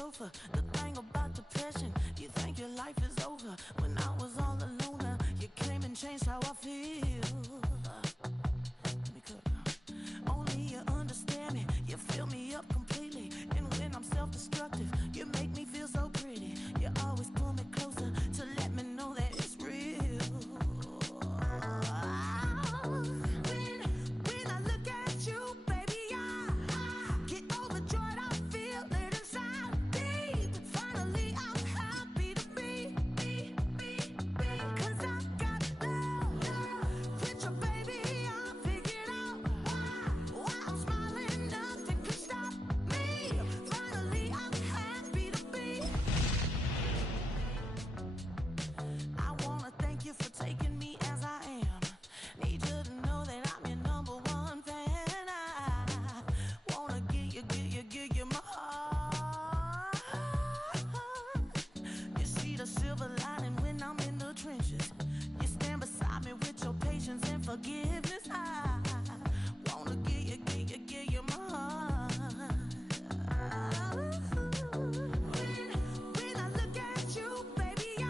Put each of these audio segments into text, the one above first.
sofa. The thing about depression, you think your life is over. When I was all alone, you came and changed how I feel. Let me cook. Only you understand me, you fill me up completely. And when I'm self-destructive, you make me feel so pretty. You always pull me closer to let me know that it's real. When I look at you, baby, I get overjoyed. I feel it inside me. Finally, I'm happy to be. 'Cause I got love with your baby. I figured out why I'm smiling. Nothing can stop me. Finally, I'm happy to be. I wanna thank you for taking me as I am. Need you to know that I'm your number one fan. I wanna give you my heart. You see the silver lining when I'm in the trenches. You stand beside me with your patience and forgiveness. I wanna give you my heart. When I look at you, baby, I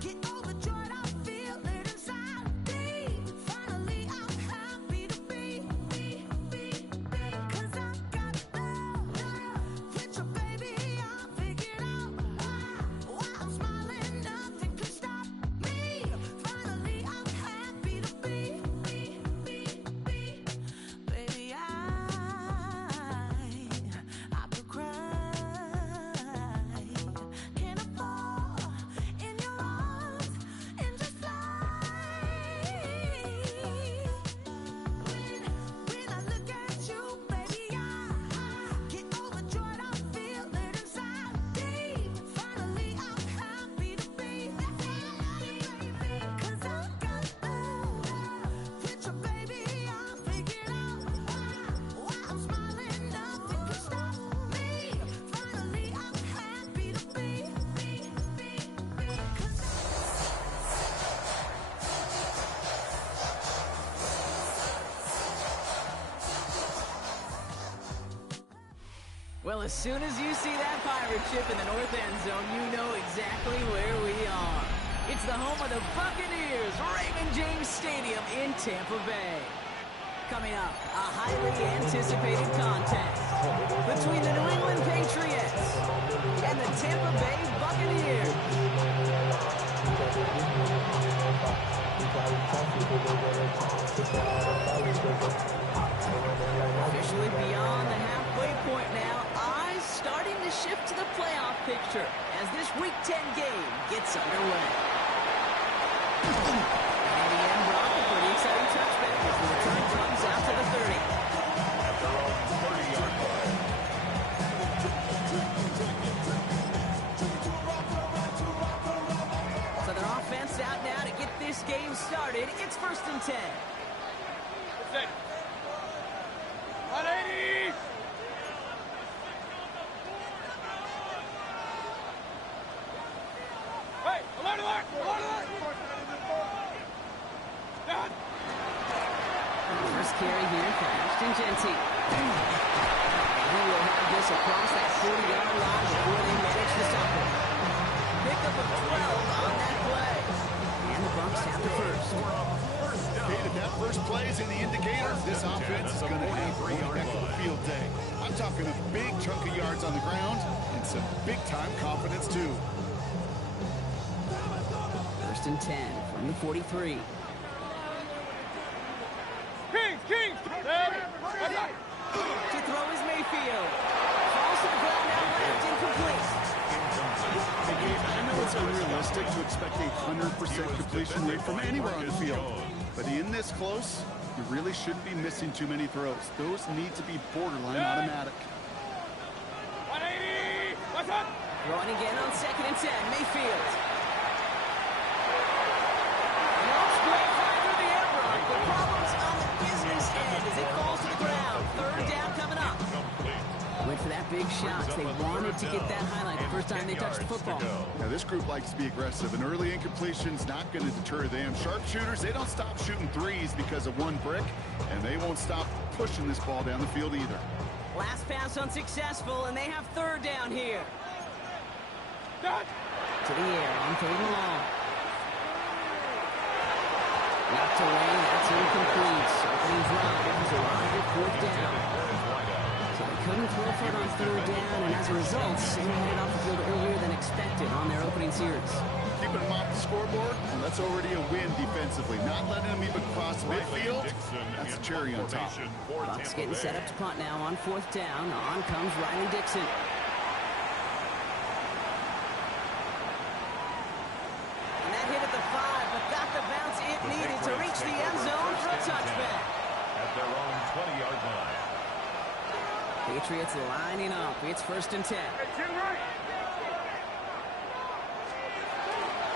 get overjoyed. I feel it inside me. Finally, I'm happy to be. 'Cause I got love with your baby. I figured out why I'm smiling. Nothing can stop me. Finally, I'm happy to be. Baby, I could cry. Can I fall in your arms and just fly? When I look at you, baby, I get overjoyed. I feel it inside me. Finally, I'm happy to be. 'Cause I got love with your baby. I figured out why I'm smiling. Nothing can stop me. Finally, I'm happy to be. 'Cause Well, as soon as you see that pirate ship in the north end zone, you know exactly where we are. It's the home of the Buccaneers, Raymond James Stadium in Tampa Bay. Coming up, a highly anticipated contest between the New England Patriots and the Tampa Bay Buccaneers. Officially beyond the halfway point now, eyes starting to shift to the playoff picture as this Week 10 game gets underway. And the end brought a pretty exciting touchback as the return comes out to the 30. At their own 30-yard line. So their offense out now to get this game started. It's 1st and 10. 180! Hey, alert, alert! Alert, alert! Down! First carry here for Ashton Genty. He will have this across that 40-yard line before they manage to stop him. Pickup of 12 on that play. And the Bucs have the first. Hey, if that first play is in the indicator, this offense is going to have one heck of a field day. I'm talking a big chunk of yards on the ground and some big-time confidence, too. 1st and 10 from the 43. Kings! To throw is Mayfield. Falls to the ground out left, incomplete. I know it's unrealistic to expect a 100% completion rate from anywhere on the field. But in this close, you really shouldn't be missing too many throws. Those need to be borderline automatic. 180! What's up? Throwing again on 2nd and 10. Mayfield. Notes great fly through the air run. The problem's on the business end as it falls to the ground. 3rd down coming up. Went for that big shot. They wanted to get that highlight the first time they touched the football. Now, this group likes to be aggressive. An early incompletion's not going to deter them. Sharpshooters, they don't stop shooting threes because of one brick, and they won't stop pushing this ball down the field either. Last pass unsuccessful, and they have third down here. To the air on third and long. Knocked away, that's incomplete. Opening drive is arrived at fourth down. So they couldn't throw for it on third down, and as a result, they were headed off the field earlier than expected on their opening series. Keeping them off the scoreboard, and that's already a win defensively. Not letting them even cross midfield, that's a cherry on top. Bucs getting set up to punt now on fourth down. On comes Riley Dixon. And that hit at the 5, but got the bounce it needed to reach the end zone for a touchback. At their own 20-yard line. Patriots lining up. It's first and 10.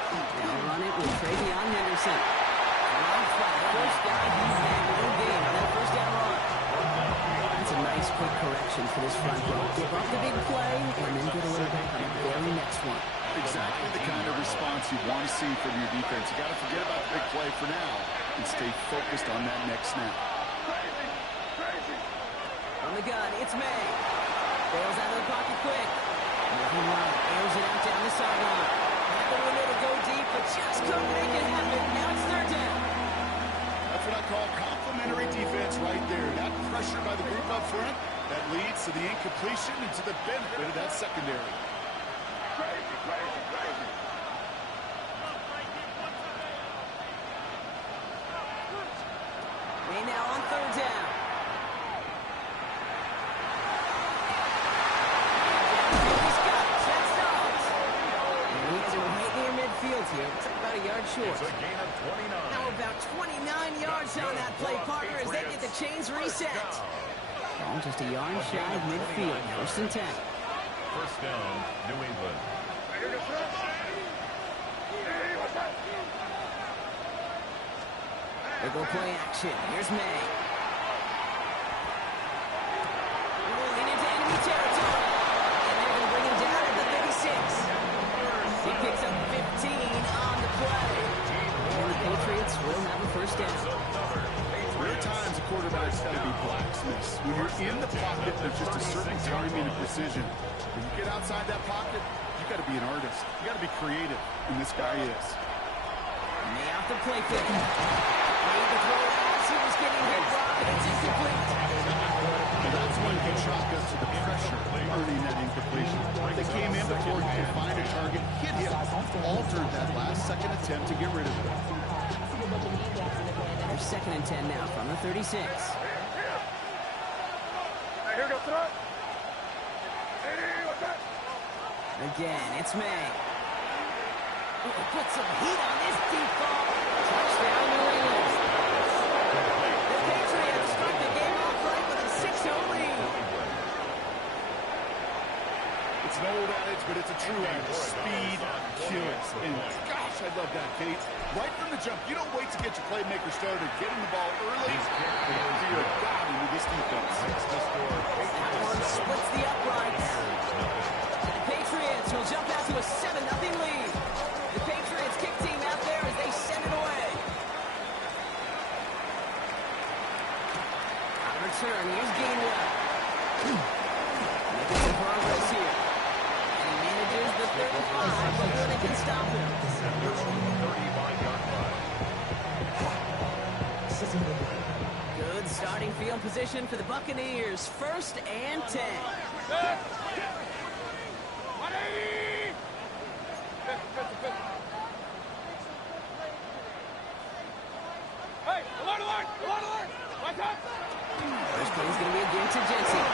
They'll run it with Travion Henderson. Long flat, first down. He's had no gain on that first down run. That's a nice quick correction for this front row. Give up the big play and then get a little back on the very next one. Exactly the kind of response you want to see from your defense. You got to forget about the big play for now and stay focused on that next snap. On the gun, it's May. Bails out of the pocket quick. Moving right, airs it out down the sideline. Had the window to go deep, but just couldn't make it happen. Now it's third down. That's what I call complimentary defense right there. That pressure by the group up front, that leads to the incompletion and to the benefit of that secondary. May now on third down. Field here. It's about a yard short. It's a gain of 29. Now about 29 yards on that play, partner, as they get the chains reset. Oh, just a yard shy of midfield. First and 10. First down, New England. They go play action. Here's May. Rolling into enemy territory. And they're going to bring him down at the 36. He picks up 15 on the play. And the Patriots will have a first down. There are times a quarterback's got to be blacksmiths. When you're in the pocket, there's just a certain timing and precision. When you get outside that pocket, you got to be an artist. You got to be creative, and this guy is. May off the play fake. Made the throw as he was getting hit blocked, and it's incomplete. And that's when you chalk up to the pressure earning that incompletion. They came in before he could find a target, hit him, altered that last second attempt to get rid of it. There's second and 10 now from the 36. Again, it's May. Put some heat on this deep ball. Touchdown, New England. The Patriots start the game off right with a 6-0 lead. It's an old adage, but it's a true adage. Speed kills. And gosh, I love that, Kate. Right from the jump, you don't wait to get your playmaker started. Getting the ball early, you're a god into this defense. That one splits the uprights. The Patriots will jump out to a 7-0 lead. The Patriots kick team out there as they send it away. On return, here's Gainwell. Making some progress here. And he manages the 35 before they can stop him. 35-yard line. Good starting field position for the Buccaneers. First and 10. First play's going to be again to Jensen.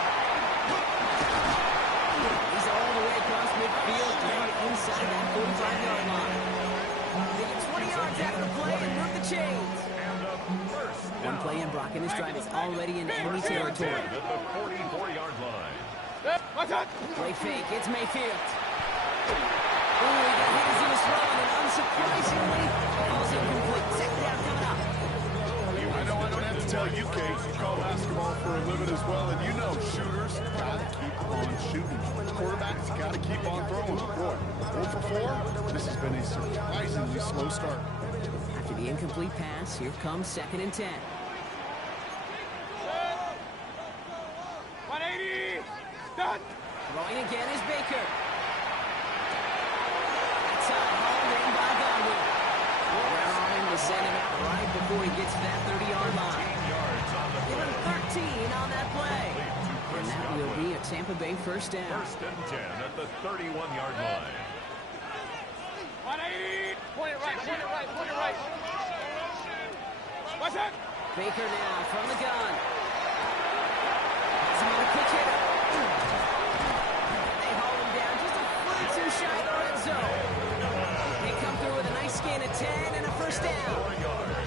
He's all the way across midfield, down inside that 45-yard line. They get 20 yards out of the play and move the chains. One play in, Brock, and this drive is already in enemy territory. At the 44-yard line. Play fake, it's Mayfield. Ooh, he got hit as he was throwing, and unsurprisingly, falls incomplete. Second down coming up. I know I don't have to tell you, Kate. You call basketball for a living as well, and you know shooters got to keep on shooting. Quarterbacks got to keep on throwing. Boy, 4 for 4, this has been a surprisingly slow start. After the incomplete pass, here comes second and 10. 180! Tampa Bay first down. First and 10 at the 31-yard line. Point it right, point it right, point it right. Watch out! Baker now from the gun. Has him on a quick hitter. They haul him down just a foot or two shy of the red zone. They come through with a nice gain of 10 and a first down.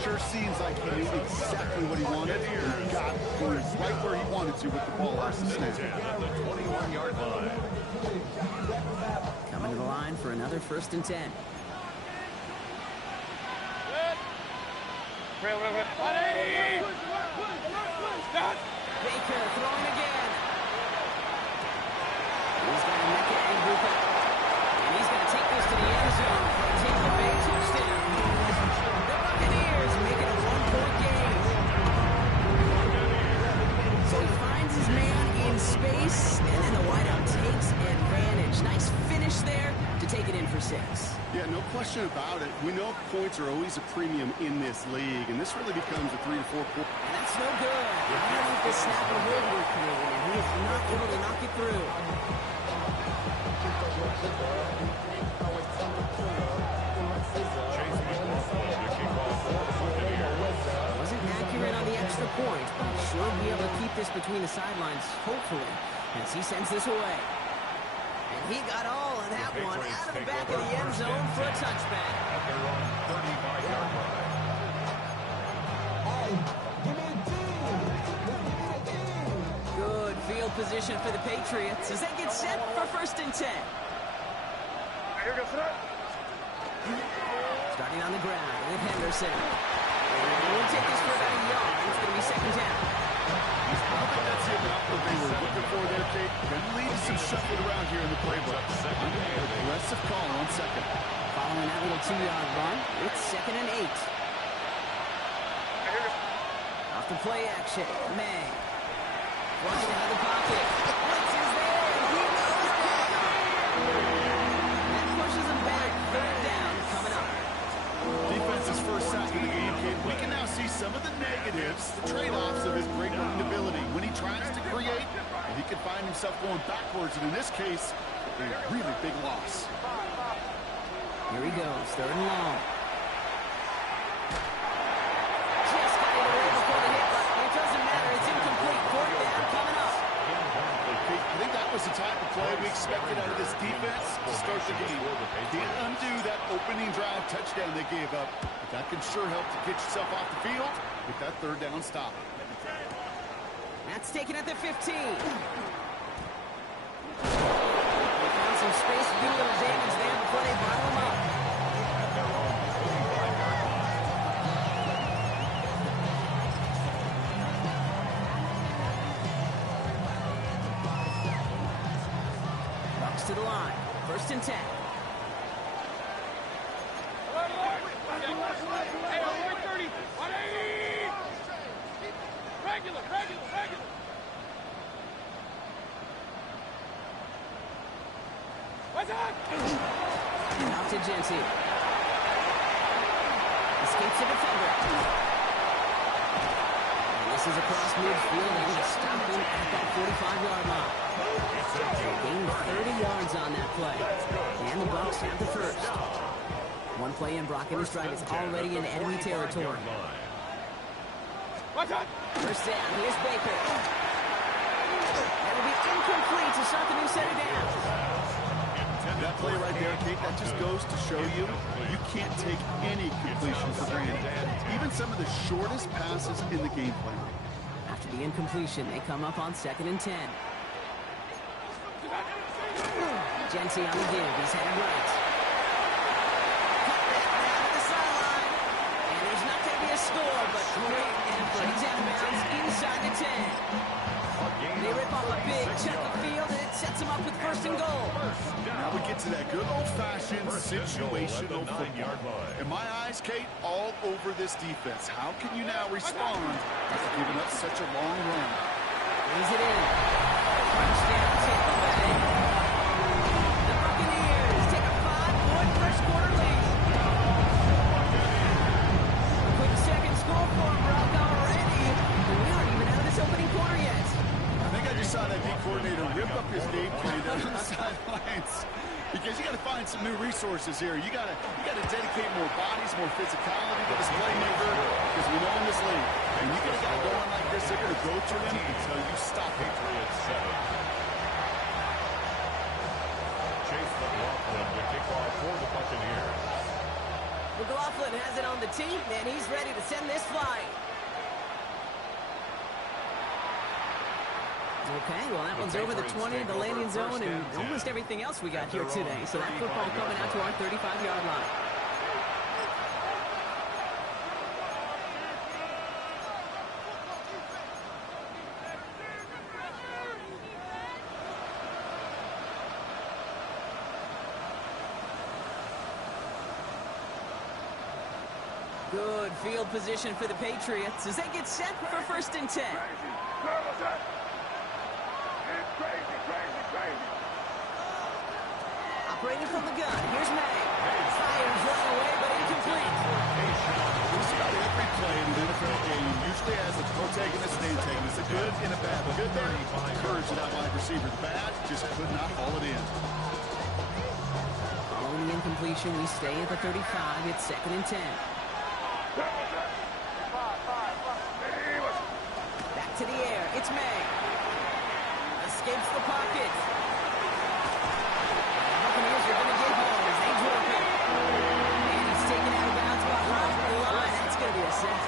Sure seems like he knew exactly what he wanted. He got right where he wanted to with the ball after the snap. 10 at the 21-yard line. Coming to the line for another first and 10. Baker throwing again. He's got Mecca and Bucs. And he's going to take this to the end zone for a Tampa Bay touchdown. The Buccaneers make it a one-point game. So he finds his man in space, and then the wideout takes advantage. Nice finish there to take it in for 6. Yeah, no question about it. We know points are always a premium in this league, and this really becomes a 3 to 4 point. And that's no good. Underneath the snap and hold we're creating, and he is not able to knock it through. Wasn't accurate on the extra point, but should be able to keep this between the sidelines, hopefully, as he sends this away. And he got all of that one out of the back of the end zone for a touchback. At their own 35-yard line. Good field position for the Patriots as they get set for first and 10. Starting on the ground with Henderson. And we'll take this for about a yard. It's going to be second down. I don't think that's the amount that they were looking for there, Kate. Going to lead to some shuffling around here in the playbook. Aggressive call on second. Following that little 2-yard run, it's second and 8. Off the play action, May. Flushed out of the pocket. Blitz is there, and he goes down. That pushes him back. Third down coming up. Defense's first sack of the game, Kate. We can now see some of the negatives, the trade-offs of his great running ability. When he tries to create, he can find himself going backwards, and in this case, a really big loss. Here he goes, third and long. Just got it away before the hit button. It doesn't matter. It's incomplete. Fourth down coming up. I think that was the type of play we expected out of this defense to start the game. Can't undo that opening drive touchdown they gave up, but that can sure help to get yourself off the field with that third down stop. That's taken at the 15. They found some space to do a little damage there before they bottle him up. Bucs to the line. First and 10. Hey, 130. 180. Regular. What's up? And out to Genty. Escapes the defender. And this is across midfield, and he's stopped him at that 45-yard line. Gain of 30 yards on that play. And the Bucs have the first. One play in, Brock in his drive is already in enemy territory. Watch out! First down, here's Baker. That'll be incomplete to start the new set of downs. That play right there, Kate, that just goes to show you can't take any completion for granted. Even some of the shortest passes in the game plan. After the incompletion, they come up on second and 10. Genty on the give. He's headed right. Cut that down to the sideline. And there's not going to be a score, but great effort. He's out of bounds inside the 10. They rip off a big chunk of field, and it sets them up with first and goal. Now we get to that good old-fashioned situational football. In my eyes, Kate, all over this defense. How can you now respond after giving up such a long run? Brings it in. Touchdown, Tampa Bay. The Buccaneers take a 5-point first quarter lead. A quick second score for them, Brock, already. And we aren't even out of this opening quarter yet. I think I just saw that D coordinator rip up in some new resources here. You gotta dedicate more bodies, more physicality to this playmaker, because we know in this league, and you get a guy going like this, they're gonna go to him until you stop him. Patriots 7. Chase McLaughlin will kick off for the Buccaneers. McLaughlin has it on the tee, and he's ready to send this flying. Okay, well, that one's over the 20, the landing zone, and almost everything else we got here today. So that football coming out to our 35-yard line. Good field position for the Patriots as they get set for 1st and 10. Operating from the gun, here's May. Fires right away, but incomplete. We see about every play in the NFL game usually has a protagonist and antagonist, a good and a bad. The good there, courage to that wide receiver. The bad, just could not haul it in. Following the incompletion, we stay at the 35. It's 2nd and 10. Back to the air. It's May. Escapes the pocket. The Buccaneers are going to get home as they drop him. And he's taken out of bounds behind the line. That's going to be a sack.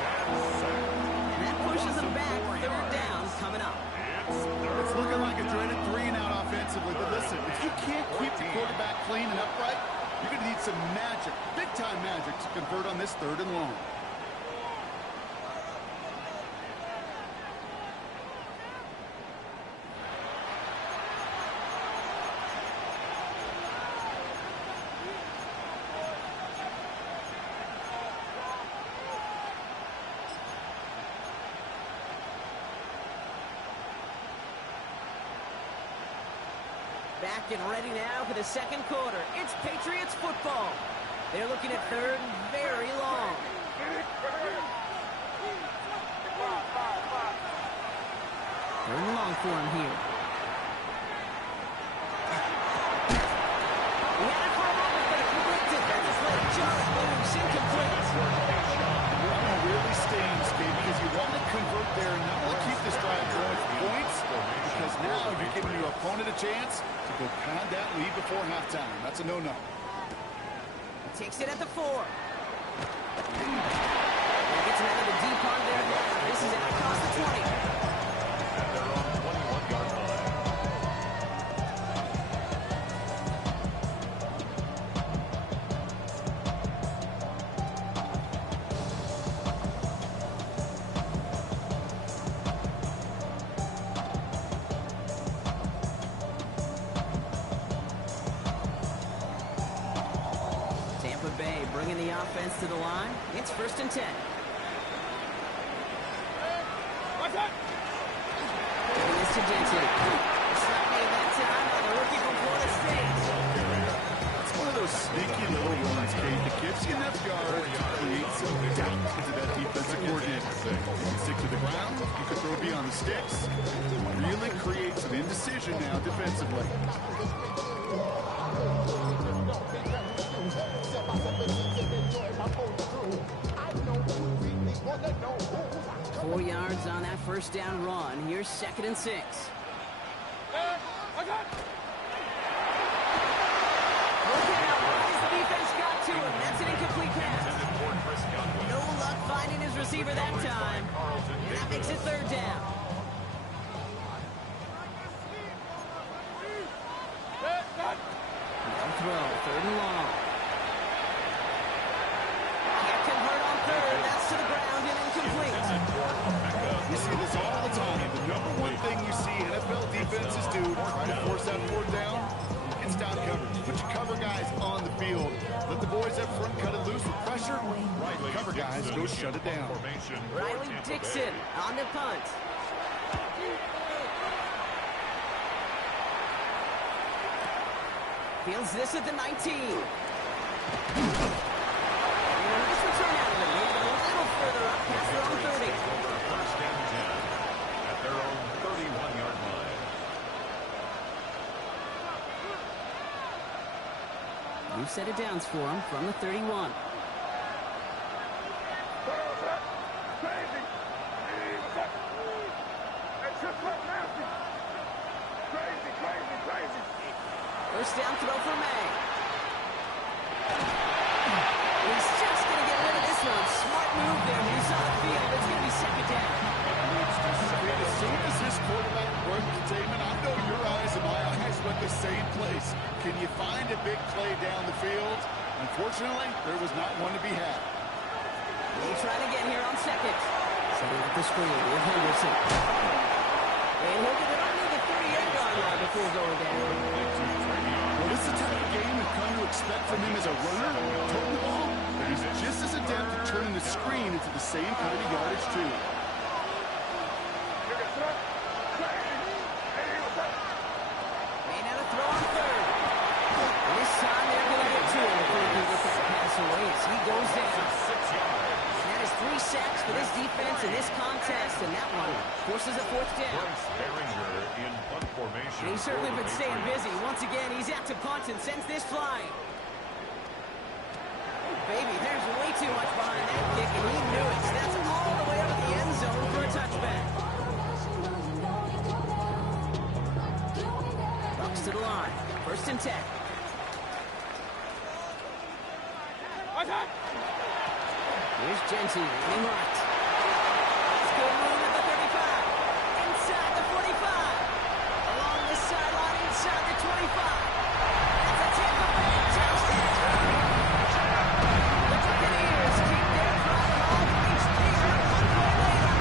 And that pushes them back. 3rd down coming up. It's looking like a dreaded 3-and-out offensively, but listen, if you can't keep the quarterback clean and upright, you're going to need some magic, big-time magic, to convert on this 3rd and long. Back and ready now for the 2nd quarter. It's Patriots football. They're looking at 3rd and very long. 3rd and long for him here. He had it for a moment, but it flipped it. That's a play. Just moves incomplete. That one really stings, Gabe, because you want to convert there and not only keep this drive going for points, because now you're giving your opponent a chance to go pound that lead before halftime. That's a no-no. Takes it at the 4. Gets it out of the deep part there. This is out across the 20. At their own 21-yard line. Tampa Bay bringing the offense to the line. It's 1st and 10. Giving this to Denton. Slap made that time by the rookie from Florida State. It's one of those sneaky little runs, Gabe, that gives you enough yard to create some doubt into that defensive coordinator. You can stick to the ground, you can throw beyond the sticks, really create some indecision now defensively. 4 yards on that 1st down run. Here's 2nd and 6. Look out. The defense got to him. That's an incomplete pass. No luck finding his receiver that time. And that makes it 3rd down. No throw. 3rd and long. Can't convert on 3rd. That's to the ground and incomplete. We see this all the time. The number one thing you see NFL defenses do, try to force that 4th down, it's down coverage. Put your cover guys on the field. Let the boys up front cut it loose with pressure. Right, cover guys go shut it down. Riley Dixon on the punt. Fields this at the 19. And a nice return out of it. Maybe a little further up past their own 30. First and 10 at their own 31-yard line. set of downs for him from the 31. Crazy. That's just like nasty. Crazy, crazy, crazy. First down throw for May. He's just going to get rid of this one. Smart move there. When he saw the field, it's going to be second down. As soon as this quarterback broke containment, I know your eyes and my eyes went the same place. Can you find a big play down the field? Unfortunately, there was not one to be had. He's trying to get here on second. Setting up the screen with Henderson. And he'll get it under the 38-yard line before going down. Well, this is the type of game we've come to expect from him as a runner, toting the ball, but he's just as adept at turning the screen into the same kind of yardage, too. May now to throw on third. And this time they're going to get to him before he can get that pass away as he goes down. And that is 3 sacks for this defense in this contest, and that one forces a fourth down. And he's certainly been staying busy. Once again, he's out to punt and sends this flying. Baby, there's way too much behind that kick, and he knew it. So that's all the way up the end zone for a touchback. Bucs to the line. First and 10. Here's Genty running right. It's good move at the 35. Inside the 45. Along the sideline, inside the 25. That's a Tampa Bay touchdown. The Buccaneers keep their drive all the way here 1 play later.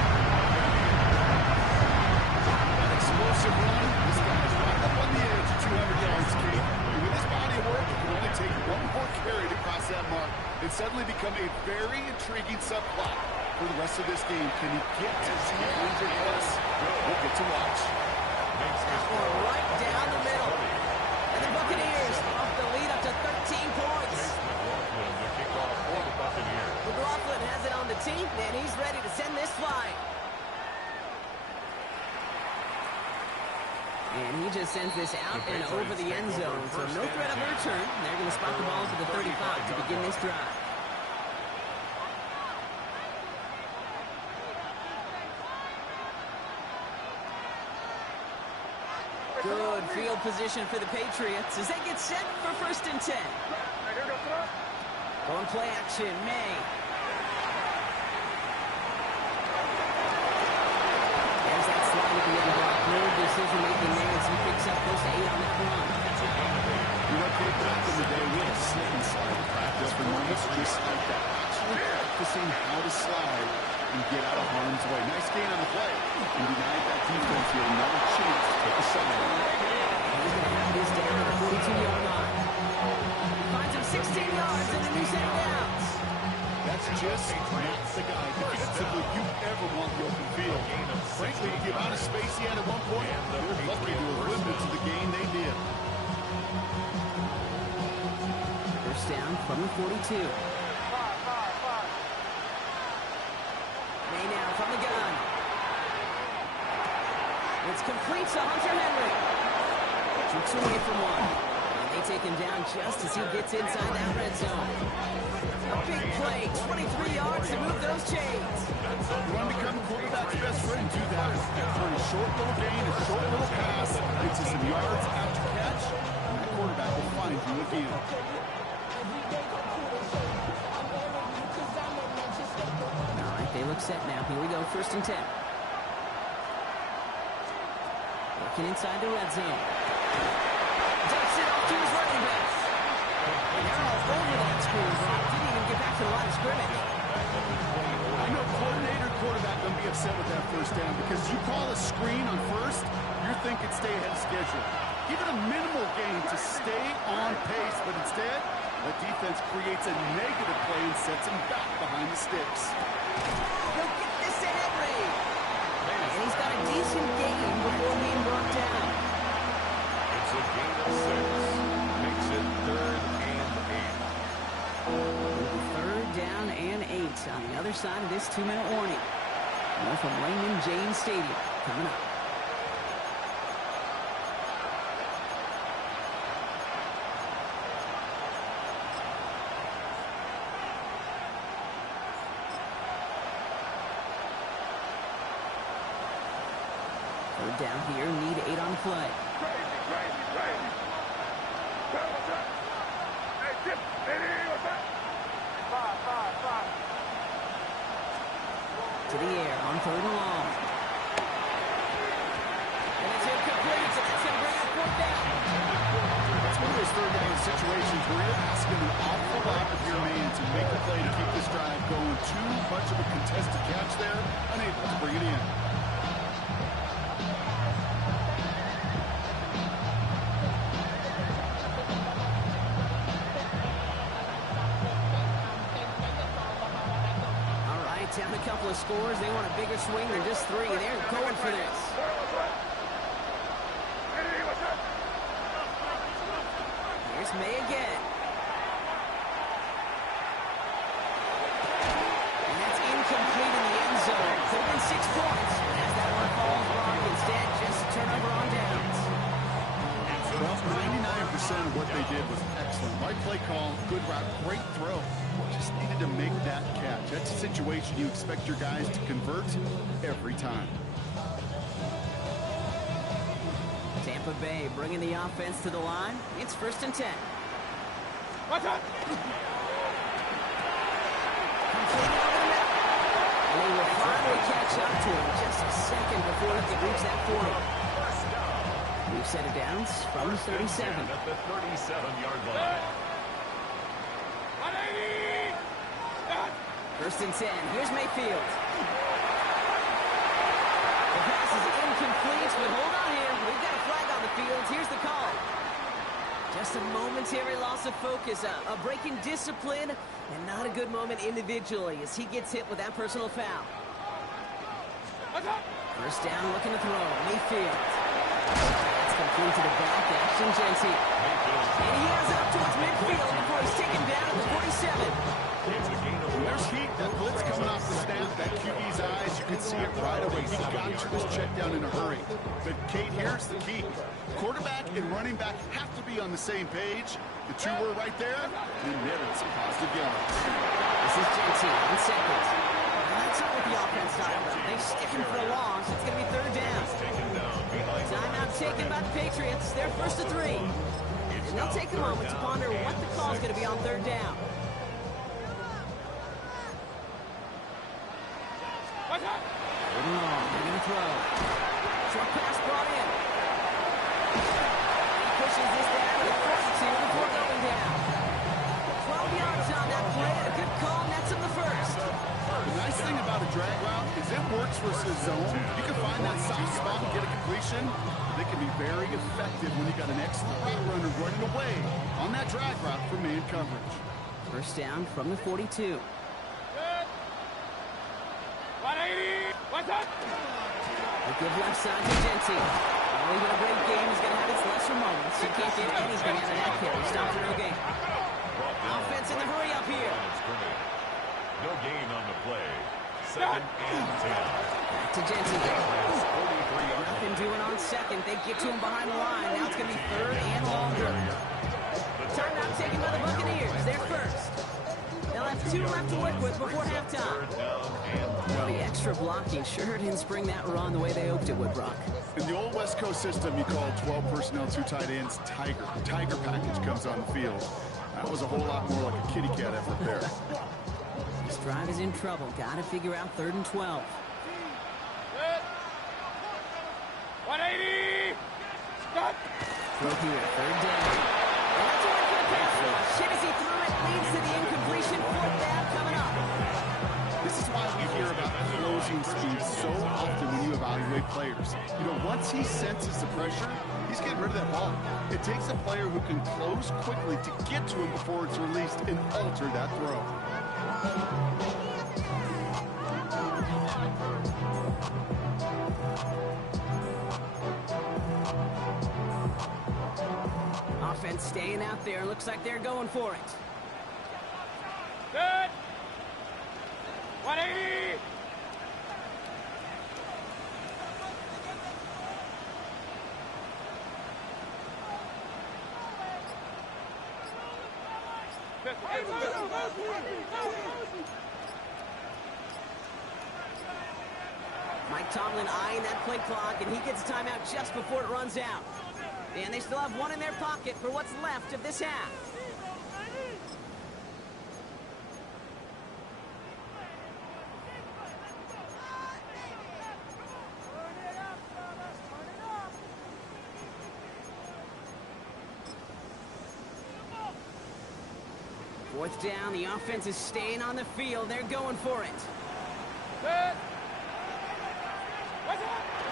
An explosive run. This guy's right up on the edge of 200 yards, Kate. And with his body of work, it can only take one more carry to cross that mark and suddenly become a very intriguing subplot for the rest of this game. Can he get to 200 plus? We'll get to watch. That one right down the middle. And the Buccaneers off the lead up to 13 points. McLaughlin has it on the team, and he's ready to send this flying. And he just sends this out and over the end zone. So no threat of a return. They're going to spot the ball for the 35 to begin this drive. Good field position for the Patriots as they get set for first and 10. On play action, May. There's that slide at the end block. No decision making there as he picks up close to 8 on that run. You know, Kate, back in the day, we had slip and slide practice for moments just like that. Actually practicing how to slide and get out of harm's way. Nice gain on the play. And denied that defense here another chance to take a shot. He's going to have this down at the 42-yard line. He finds him 16 yards in the new set of downs. That's just not the guy defensively you ever want the open field. Frankly, to give out of space he had at one point, they're lucky to have limited to the gain they did. First down from the 42. May now from the gun. It's complete to Hunter Henry. Jukes away from one. And they take him down just as he gets inside that red zone. A big play, 23 yards to move those chains. You want to become a quarterback's best friend, do that. Turn a short little gain, a short little pass, gets you some yards after catch, and that quarterback will find you again. All right, they look set now. Here we go, first and 10. Working inside the red zone. Ducks it off to his running back. And they're all over that screen block. Didn't even get back to the line of scrimmage. I know coordinator quarterback going to be upset with that first down because you call a screen on first, you're thinking stay ahead of schedule. Give it a minimal gain to stay on pace, but instead, the defense creates a negative play and sets him back behind the sticks. He'll get this to Henry. And he's got a decent gain before being brought down. It's a gain of 6. Makes it 3rd and 8. Third down and 8 on the other side of this 2-minute warning. More from Raymond James Stadium coming up. Third down here, need 8 on play. Crazy, crazy, crazy. What's up? Hey, Chip, hey, what's up? Five. To the air on 3rd and long. And it's incomplete, so that's going to bring up 4th down. It's one of those third down situations where you're asking an awful lot of your man to make a play to keep this drive going. Too much of a contested catch there, unable to bring it in. All right, down a couple of scores. They want a bigger swing than just 3. They're going for this. Hey, what's up? Here's May again. And that's incomplete in the end zone. Could have been 6 points. But as that one falls, Brock, instead, just a turnover on downs. Well, 99% of what they did was excellent. Right play call, good route, great throw. Just needed to make that catch. That's a situation you expect your guys to convert every time. Tampa Bay bringing the offense to the line. It's 1st and 10. What's up? Completed over the middle. And they will finally catch up to him just a second before he can reach that 40. We've set it down from the 37. At the 37-yard line. 180. 1st and 10. Here's Mayfield. The pass is incomplete, but hold on here. We've got a flag on the field. Here's the call. Just a momentary loss of focus, a break in discipline, and not a good moment individually as he gets hit with that personal foul. First down, looking to throw. Mayfield. That's complete to the back, Ashton Genty. And he has up towards midfield before he's taken down at the 47. There's heat. That blitz coming off the snap. That QB's eyes, you can see it right away. He got to his check down in a hurry. But Kate, here's the key. Quarterback and running back have to be on the same page. The two were right there. And netted some positive yards. This is Genty on 2nd. That's not what the offense talking about. They stick him for a loss. It's going to be 3rd down. Timeout taken by the Patriots. They're 1st and 3. And they'll take a moment to ponder what the call is going to be on 3rd down. What's up? Third and long. They're going to throw. Short pass brought in. He pushes this down to the 42 before going down. 12 yards on that play. A good call. Nets him the 1st. The nice thing about a drag route is it works versus zone. You can find that soft spot and get a completion. They can be very effective when you got an excellent route runner running away on that drag route for man coverage. First down from the 42. 180. What's up? They give left side to Genty. Well, even a great game is going to have its lesser moments. You can't get anything out of that carry. Stop for no gain. Offense in the hurry up here. No gain on the play. 2nd and 10. Back to Genty. Nothing doing on 2nd. They get to him behind the line. Now it's going to be 3rd and longer. Timeout taken by the Buccaneers. They're 1st. They'll have 2 left to work with before halftime. Well, the extra blocking sure didn't spring that run the way they hoped it would, Brock. In the old West Coast system, you call 12 personnel, 2 tight ends, Tiger. Tiger package comes on the field. That was a whole lot more like a kitty cat effort there. This drive is in trouble. Got to figure out 3rd and 12. 180. Stop. Throw here, 3rd down. And that's away for the pass rush. Hit as he threw it, leads to the incompletion. 4th down coming up. This is why we hear about closing speed so often when you evaluate players. You know, once he senses the pressure, he's getting rid of that ball. It takes a player who can close quickly to get to him before it's released and alter that throw. Offense staying out there. Looks like they're going for it. Good. 180. Mike Tomlin eyeing that play clock, and he gets a timeout just before it runs out. And they still have one in their pocket for what's left of this half. Fourth down, the offense is staying on the field. They're going for it.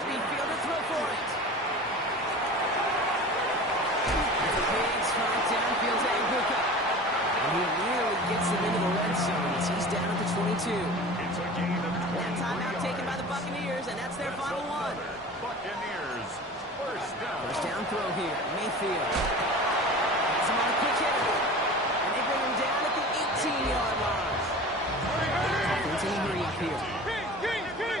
Field to throw for it. It's a big strike downfield to Anguka. And he really gets them into the red zone as he's down at the 22. It's a gain of 20. That timeout taken by the Buccaneers, and that's their final one. Buccaneers, first down. First down throw here, Mayfield. Has him on a quick hitter. And they bring him down at the 18-yard line. Offense in a hurry up here.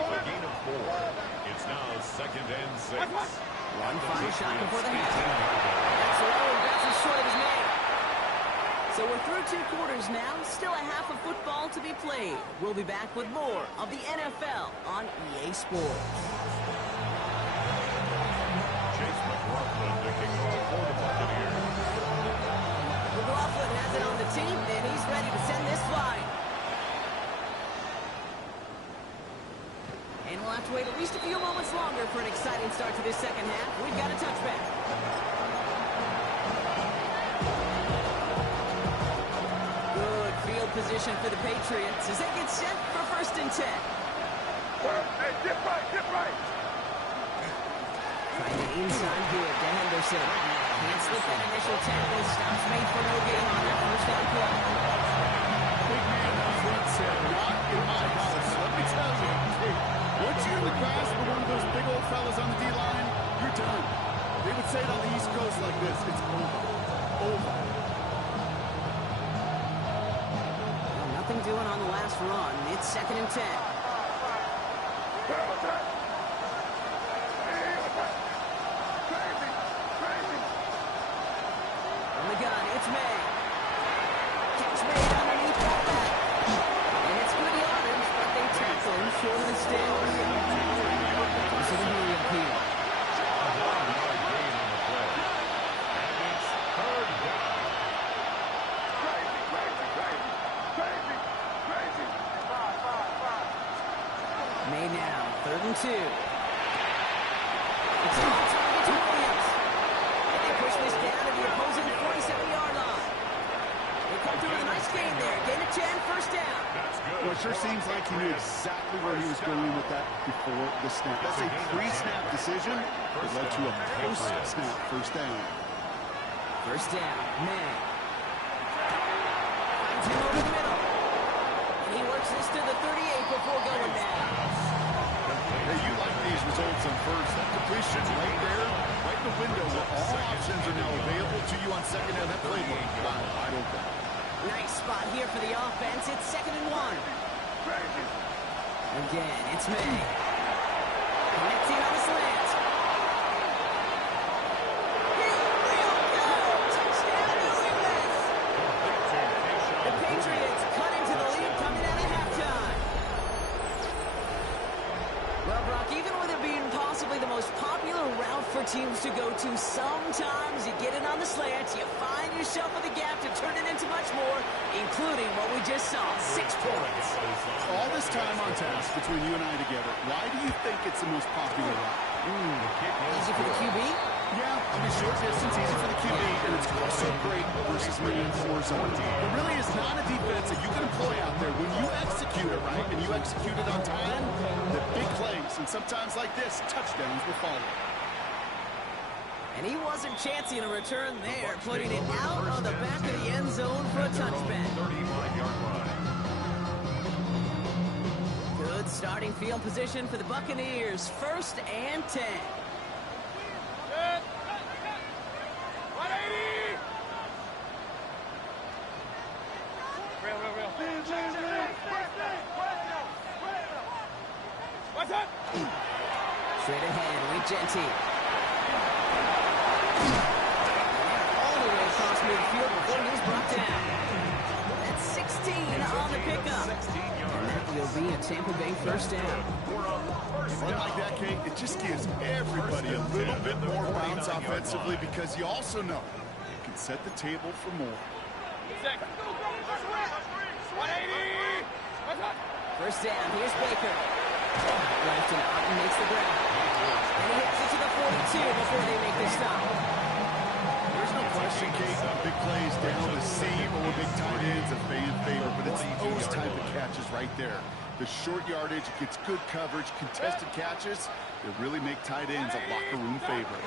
A gain of 4. It's now 2nd and 6. One final shot before the half. That's low, and that's as short as made. So we're through 2 quarters now. Still a half of football to be played. We'll be back with more of the NFL on EA Sports. Chase McLaughlin to kick off for the Buccaneers. McLaughlin has it on the team, and he's ready to send this flying. And we'll have to wait at least a few moments longer for an exciting start to this second half. We've got a touchback. Good field position for the Patriots as they get set for 1st and 10. Hey, get right, get right. Trying to inside give to Henderson. Can't slip that initial tackle. Stops made for no gain on that first down play. Big man up front said, not in my house. Let me tell you. Hey, once you're in the grasp of one of those big old fellas on the D-line, you're done. They would say it on the East Coast like this. It's over. Over. Well, nothing doing on the last run. It's 2nd and 10. From the gun, it's May. Catch made underneath that back. And it's good yardage, but they tackle him short of the stand. So the hurry up here. A 1-yard gain on the play. And it's 3rd down. May now, 3rd and 2. It's on target to Williams. And they push this down to the opposing 47-yard line. They come through with a nice gain there. Gain of 10, first down. That's good. Well, it sure seems like he knew exactly where he was going with that before the snap. That's a pre-snap decision that led to a post-snap first down. First down, May. Finds him over the middle. And he works this to the 38 before going down. Hey, you like these results on first. That completion right there, right in the window where all options are now available to you on second down. That playbook wide open. Nice spot here for the offense. It's 2nd and 1. Again, it's May. Connecting on the slant. Touchdown, New England. The Patriots cut into the lead coming out of halftime. Well, Brock, even with it being possibly the most popular route for teams to go to, sometimes you get it on the slant, you find yourself with a gap to turn it into much more, including what we just saw, 6 points. All this time on task between you and I together, why do you think it's the most popular route? Easy for the QB? Yeah, I mean, short distance, easy for the QB, and it's also great versus man or zone. There really is not a defense that you can employ out there. When you execute it right, and you execute it on time, the big plays, and sometimes like this, touchdowns will follow. And he wasn't chancing a return there, putting it out of the back of the end zone for a touchback. 35-yard line. Good starting field position for the Buccaneers. 1st and 10. Straight ahead with Genty. All the way across midfield before he's brought down. That's 16 on the pickup. And that will be a Tampa Bay first down. Run like that, Kate, it just gives everybody a little bit more bounce offensively because you also know it can set the table for more. First down, here's Baker. Left and out and makes the grab. And he hits it to the 42 before they make the stop. There's no question, Kate, big plays down the seam or big tight ends a fan favorite, but it's those type of catches right there. The short yardage, gets good coverage, contested catches, they really make tight ends a locker room favorite.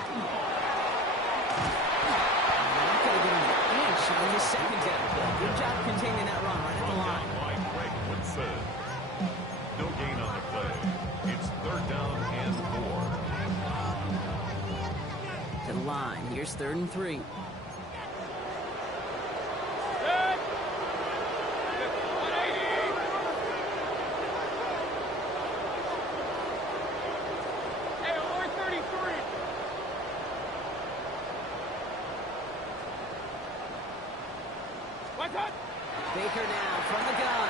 Not going to get an inch on his second down. Good job containing that run right at the line. No gain on the play. It's third down and 4. To the line. Here's 3rd and 3. Baker now from the gun.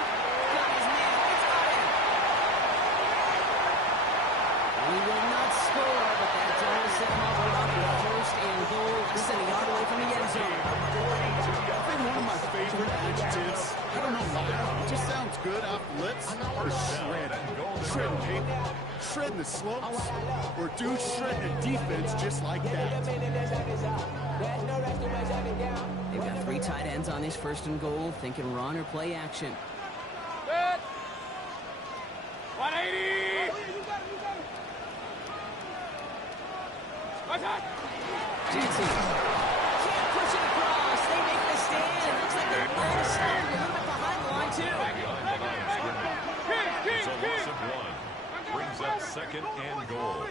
Got his man. It's got him. He will not score, but that does set him up for first and goal. This is a yard away from the end zone. I think one of my favorite adjectives, I don't know why, it just sounds good off the lips, is shred. Shred, Kate. Shredding the slopes. Or do shred the defense just like that. They've got 3 tight ends on this 1st and goal, thinking run or play action. 180! Jensen can't push it across. They make the stand. It looks like they're going to stop a little bit behind the line, too. It's a loss of 1. Brings up 2nd and goal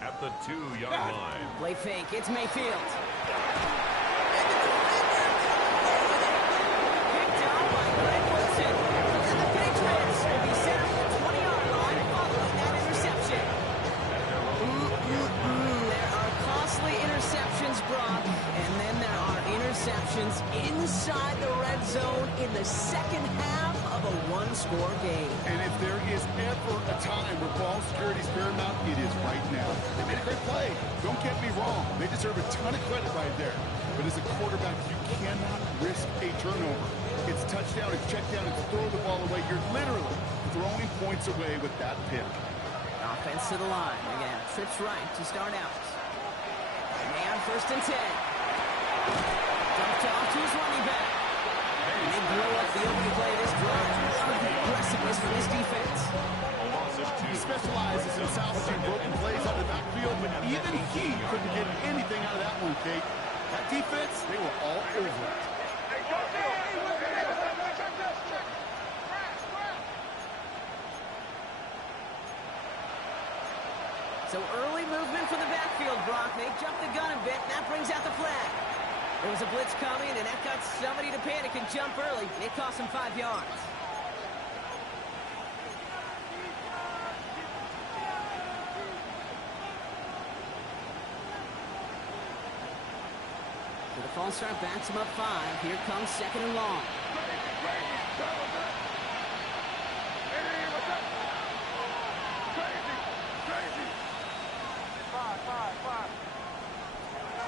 at the 2-yard line. Play fake. It's Mayfield. Picked up by Greg Wilson. And the Patriots will be set at the 20-yard line following that interception. There are costly interceptions, Brock, and then there are interceptions inside the red zone in the second half of a one-score game. And if there is ever a time where ball security is paramount, it is right now. They made a great play. Don't get me wrong. They deserve a ton of credit right there. But as a quarterback, you cannot risk a turnover. It's touchdown, it's check down, it's throw the ball away. You're literally throwing points away with that pick. Offense to the line. They're going to have trips right to start out. Man, 1st and 10. Dumped off to his running back. They blow up the opening play of this drive. Love the aggressiveness from this defense. He specializes in salvaging broken plays out of the backfield, but even he couldn't get anything out of that one, Kate. That defense, they were all over it. So early movement from the backfield, Brock. They jumped the gun a bit, and that brings out the flag. There was a blitz coming, and that got somebody to panic and jump early. It cost them 5 yards. So the false start backs him up 5. Here comes 2nd and long.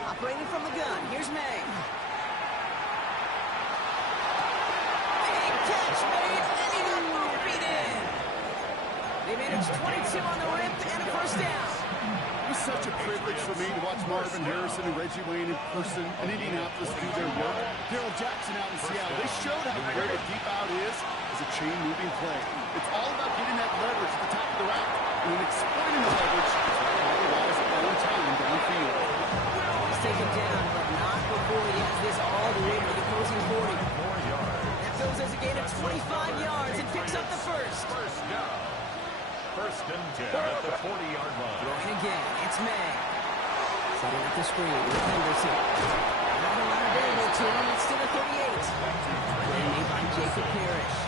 Operating from the gun, here's May. Big catch made, and he got beat in. They managed 22 on the rip and a first down. It was such a privilege for me to watch Marvin Harrison and Reggie Wayne in person in Indianapolis do their work. Daryl Jackson out in Seattle, they showed how great a deep out is as a chain-moving play. It's all about getting that leverage at the top of the route and then exploiting the leverage otherwise on time downfield. He's taken down, but not before he has this all the way to the opposing 40. 4 yards. That goes as a gain of 25 yards and picks up the first. First down. 1st and 10 at the 40-yard line. Throwing again, it's May. Setting up the screen with Henderson. Not a lot available to him, it's to the 38. Play made by Jacob Parrish.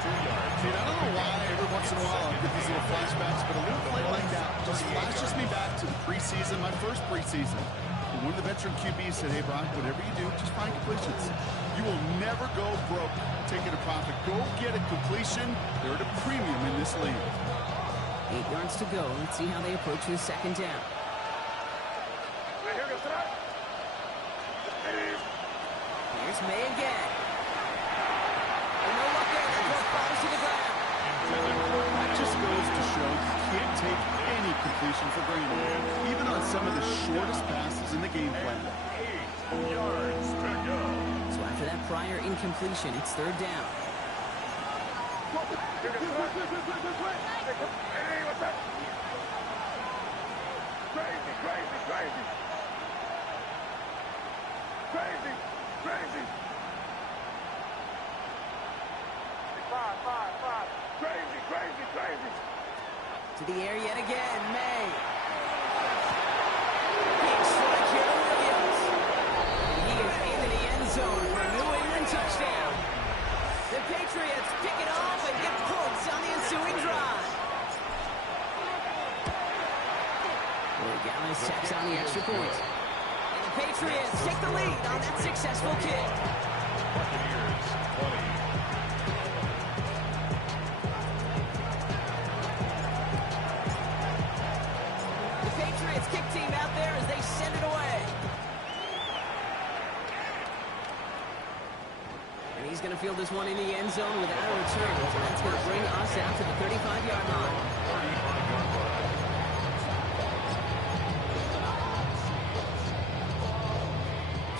2 yards. Dude, I don't know why every once in a while I get these little flashbacks, but a little play like that just flashes me back to the preseason, my first preseason. And one of the veteran QBs said, hey, Brock, whatever you do, just find completions. You will never go broke taking a profit. Go get a completion. They're at a premium in this league. 8 yards to go. Let's see how they approach this second down. Here's May again. No luck there. That ball falls to the ground. That just goes to show you can't take any completion for granted, even on some of the shortest passes in the game plan. 8 yards to go. So after that prior incompletion, it's third down. Hey, what's up? Crazy, crazy, crazy. Crazy, crazy. Five. Crazy, crazy, crazy. To the air yet again, May. Big strike here to Williams. And he is into the end zone for a New England touchdown. The Patriots pick it off and get points on the ensuing drive. Gallus checks on the extra point. And the Patriots take the lead on that successful kick. Buccaneers 20. The Patriots kick team out there as they send it away. And he's going to field this one in the end zone without a return. So that's going to bring us out to the 35-yard line. 35-yard line.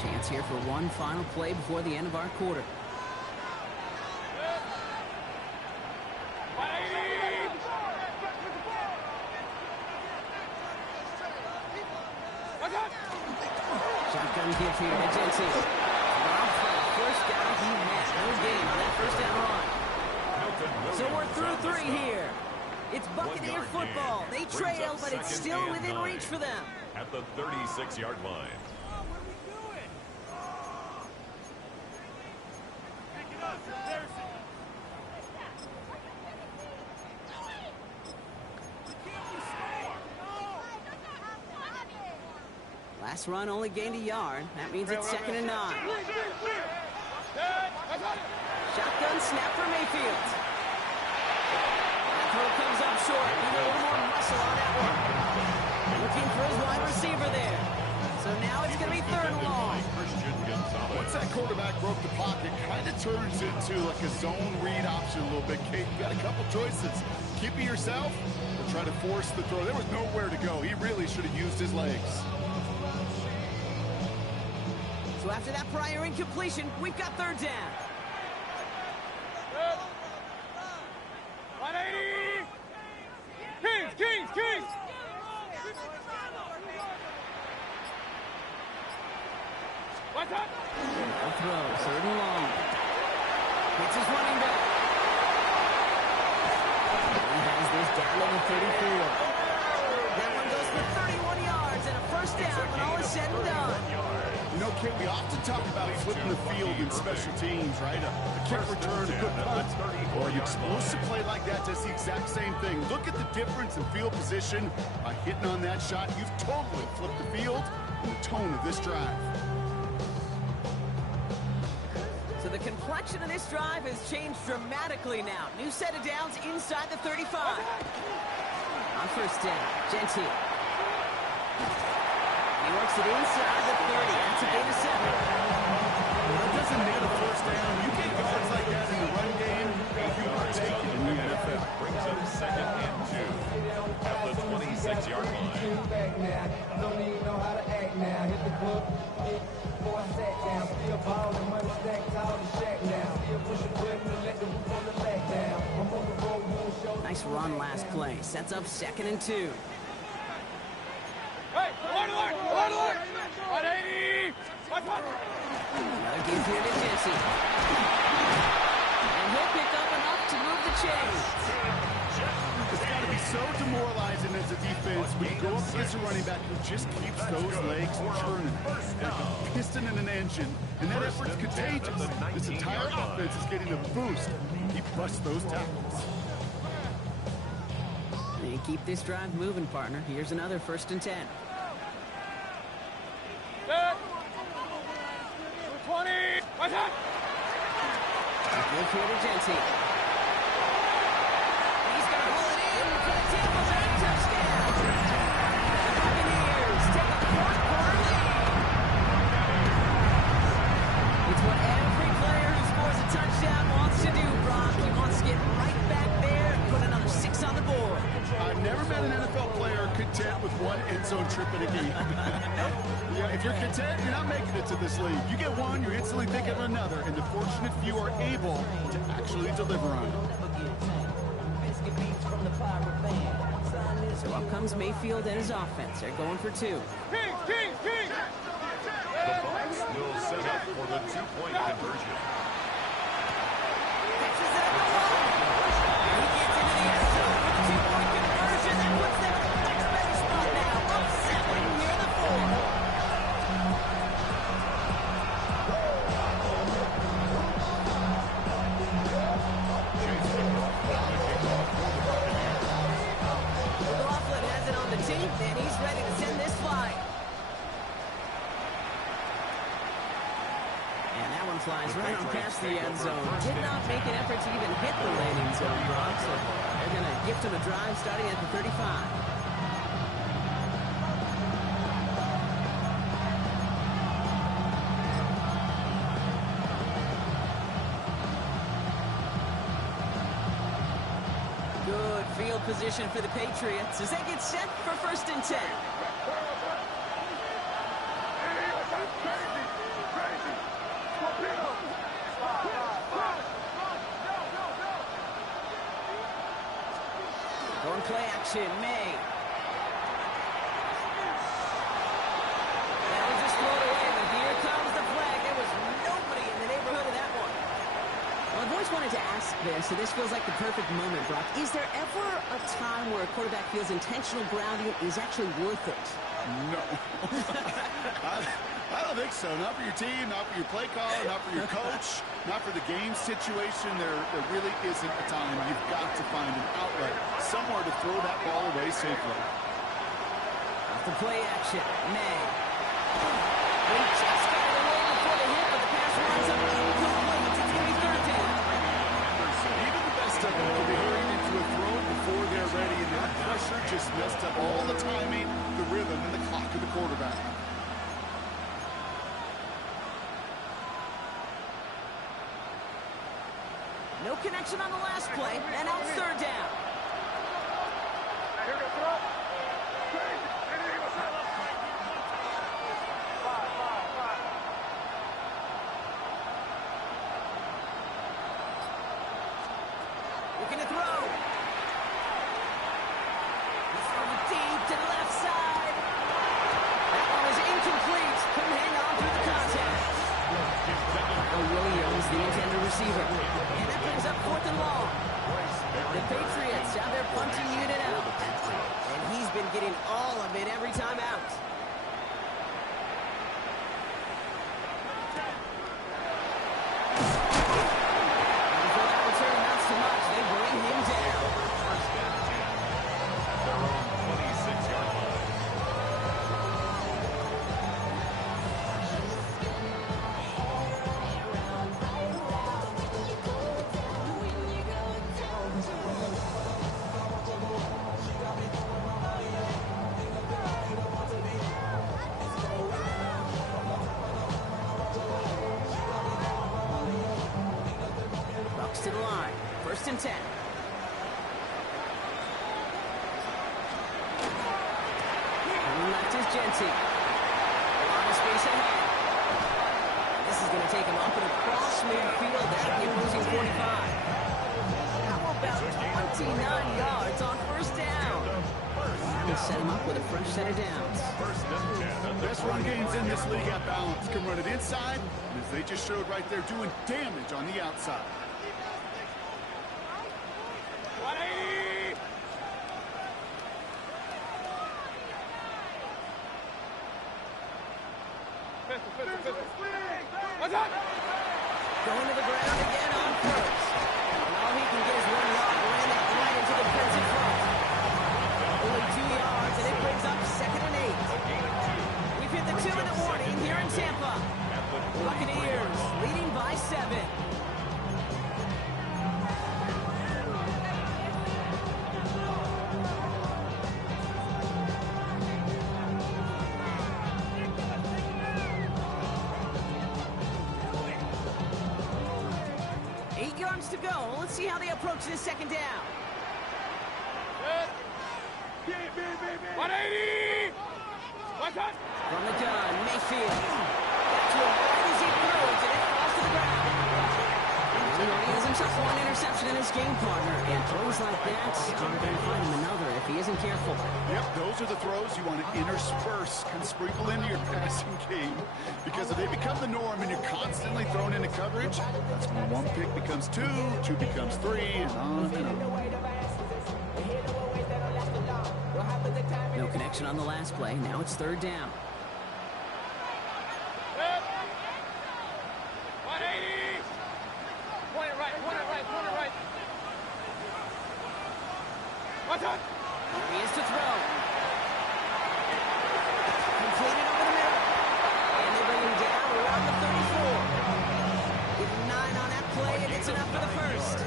Chance here for one final play before the end of our quarter. Shotgun give here to Jensen. First down he had. No gain on that first down run. So we're through 3 here. It's Buccaneer football. They trail, but it's still within reach for them. At the 36-yard line. Last run only gained a yard. That means it's 2nd and 9. Shotgun snap for Mayfield. That throw comes up short. Need a little more muscle on that one. Looking for his wide receiver there. So now it's going to be 3rd and long. Once that quarterback broke the pocket, kind of turns into like a zone read option a little bit. Kate, you got a couple choices. Keep it yourself or try to force the throw. There was nowhere to go. He really should have used his legs. So after that prior incompletion, we've got 3rd down. 180! Kings! What's up? No throw, 3rd and long. Hits his running back. He has this down to the 34. That one goes for 31 yards and a first down when all is said and done. You know, Kate, we often talk about flipping the field in special teams, right? A kick return, a good punt, or an explosive play like that does the exact same thing. Look at the difference in field position. By hitting on that shot, you've totally flipped the field and the tone of this drive. So the complexion of this drive has changed dramatically now. New set of downs inside the 35. On first down, Gentile. He works it inside the 30. That's a gain of 7. Well, that doesn't need a first down. You get guys like that in the run game, you are taking in the NFL. Brings up 2nd and 2 at the 26-yard line. Don't even know how to act now. Hit the club before I sat down. Still ballin', money stacked tall to shack now. Still pushing button and let the roof on the back down. I'm on the road, doing shows. Nice run last play. Sets up 2nd and 2. Hey, alert! 180! Another give here to Jesse. And he'll pick up enough to move the chains. It's got to be so demoralizing as a defense when you go up against a running back who just keeps those legs churning. Like a piston in an engine. And that effort's contagious. This entire offense is getting a boost. He busts those tackles. And keep this drive moving, partner. Here's another 1st and 10. 20! What's up? Good field to Genty. He's going to pull it in for the Tampa Bay touchdown. The Buccaneers take a fourth-quarter lead. It's what every player who scores a touchdown wants to do, Brock. He wants to get right back there and put another 6 on the board. I've never met an NFL player content with one end zone trip in a game. Yeah, if you're content, you're not making it to this league. You get one, you're instantly thinking of another, and the fortunate few are able to actually deliver on it. So up comes Mayfield and his offense. They're going for 2. The Bucs will set up for the two-point conversion. Catches it at the wall. He gets into the end zone with the 2-point conversion. That puts them in a much better spot now. Up 7 near the 4. McLaughlin has it on the team, and he's ready to send this flight. And that one flies right on past the end zone. Did not make an effort to even hit the landing zone, Brock. So they're going to gift him a drive starting at the 35. Good field position for the Patriots as they get set for 1st and 10. Going play action, May. That was just thrown away, but here comes the flag. There was nobody in the neighborhood of that one. Well, I've always wanted to ask this, so this feels like the perfect moment, Brock. Is there ever a time where a quarterback feels intentional grounding is actually worth it? No. I don't think so. Not for your team, not for your play caller, not for your coach, not for the game situation. There really isn't a time. You've got to find an outlet, somewhere to throw that ball away safely. Off the play action, May. He just got it away before the hit, but the pass runs up incomplete. It's going to be 3rd down. Even the best of them can be hurried into a throw before they're ready, and that pressure just messed up all the timing, the rhythm, and the clock of the quarterback. No connection on the last play, and now it's 3rd down. Looking to throw. He's throwing deep to the left side. That one is incomplete. Couldn't hang on through the contact. Williams, the intended receiver. And that brings up 4th and long. The Patriots have their punting unit out. And he's been getting all of it every time out. And before that return amounts to much, they bring him down. 1st and 10. Their own 26-yard line. Bucs to the line. 1st and 10. And left is Genty. A lot of space ahead. This is going to take him up and across midfield at the opposing 45. How about 29 yards on 1st down? That'll set him up with a fresh set of downs. 1st and 10. Best run games in this league at balance. Can run it inside, and as they just showed right there, doing damage on the outside. Going to the ground again on 1st. And all he can get is 1 yard. Ran that right into the defensive front. Only 2 yards, and it brings up 2nd and 8. We've hit the 2-minute warning here in Tampa. Buccaneers leading by 7. see how they approach this second down. 180! From the gun, Mayfield. Got to him right as he throws, and it falls to the ground. You know, he has himself one interception in his game, partner, and throws like that are going to find him another if he isn't careful. Yep, those are the throws you want to intersperse and sprinkle into your passing game. Because if they become the norm and you're constantly thrown into coverage, that's when one pick becomes two, two becomes three, and on and on. No connection on the last play. Now it's third down. 180! Point it right. What's up? Here he is to throw. Completed over the middle. And they bring him down around the 34. Give him 9 on that play, and it's enough for the first.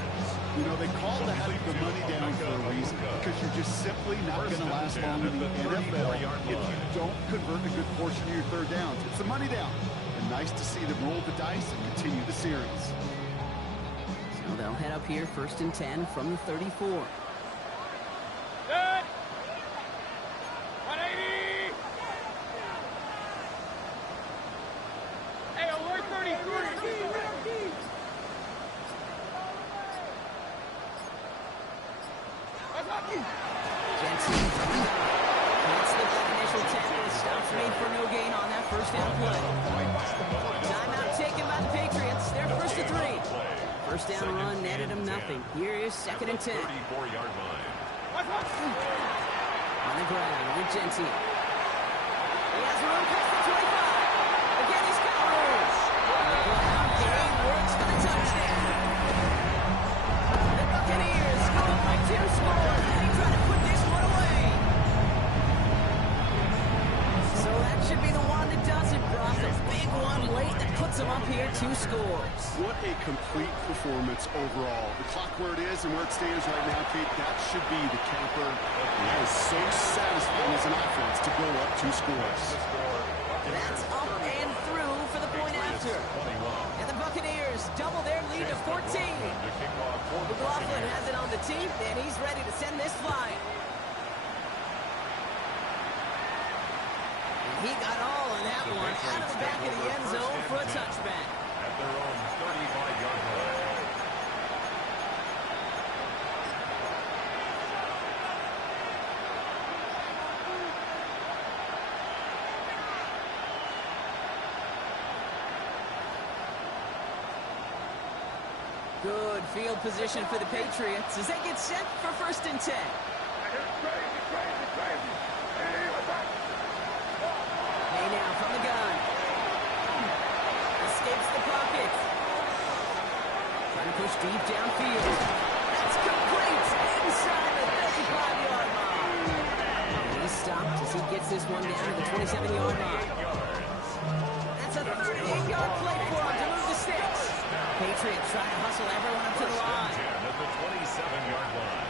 You know, they call the having the money down for a reason, because you're just simply not going to last long in the NFL if you don't convert a good portion of your third downs. It's the money down. And nice to see them roll the dice and continue the series. So they'll head up here, 1st and 10 from the 34. Good! 180! Hey, we're 33! Jensen from the gun. Can't slip that initial tackle. Stops made for no gain on that first down play. Timeout taken by the Patriots. They're 1st and 3. First down run netted them nothing. Here is 2nd and 10. 34-yard line. On the ground with Jensen. He has room past the 25. Again, he's got room. On the ground, Gabe works for the touchdown. The Buccaneers go up by 2 scores, and they try to put this one away. So that should be the one that does it, Brock. A big one late that puts them up here 2 scores. What a complete performance overall. The clock where it is and where it stands right now, Kate, that should be the capper. That is so satisfying as an offense to go up 2 scores. That's up and through for the point after. And the Buccaneers double their lead to 14. McLaughlin has it on the team, and he's ready to send this flying. And he got all of that one out of the back of the end zone for a touchback. At their own 35-yard line. Good field position for the Patriots as they get set for 1st and 10. Hey now from the gun. Escapes the pocket. Trying to push deep downfield. That's complete inside the 35-yard line. He's stopped as he gets this one down to the 27-yard line. That's a 38-yard play for him to move the sticks. Patriots trying to hustle everyone up to the line. At the 27-yard line.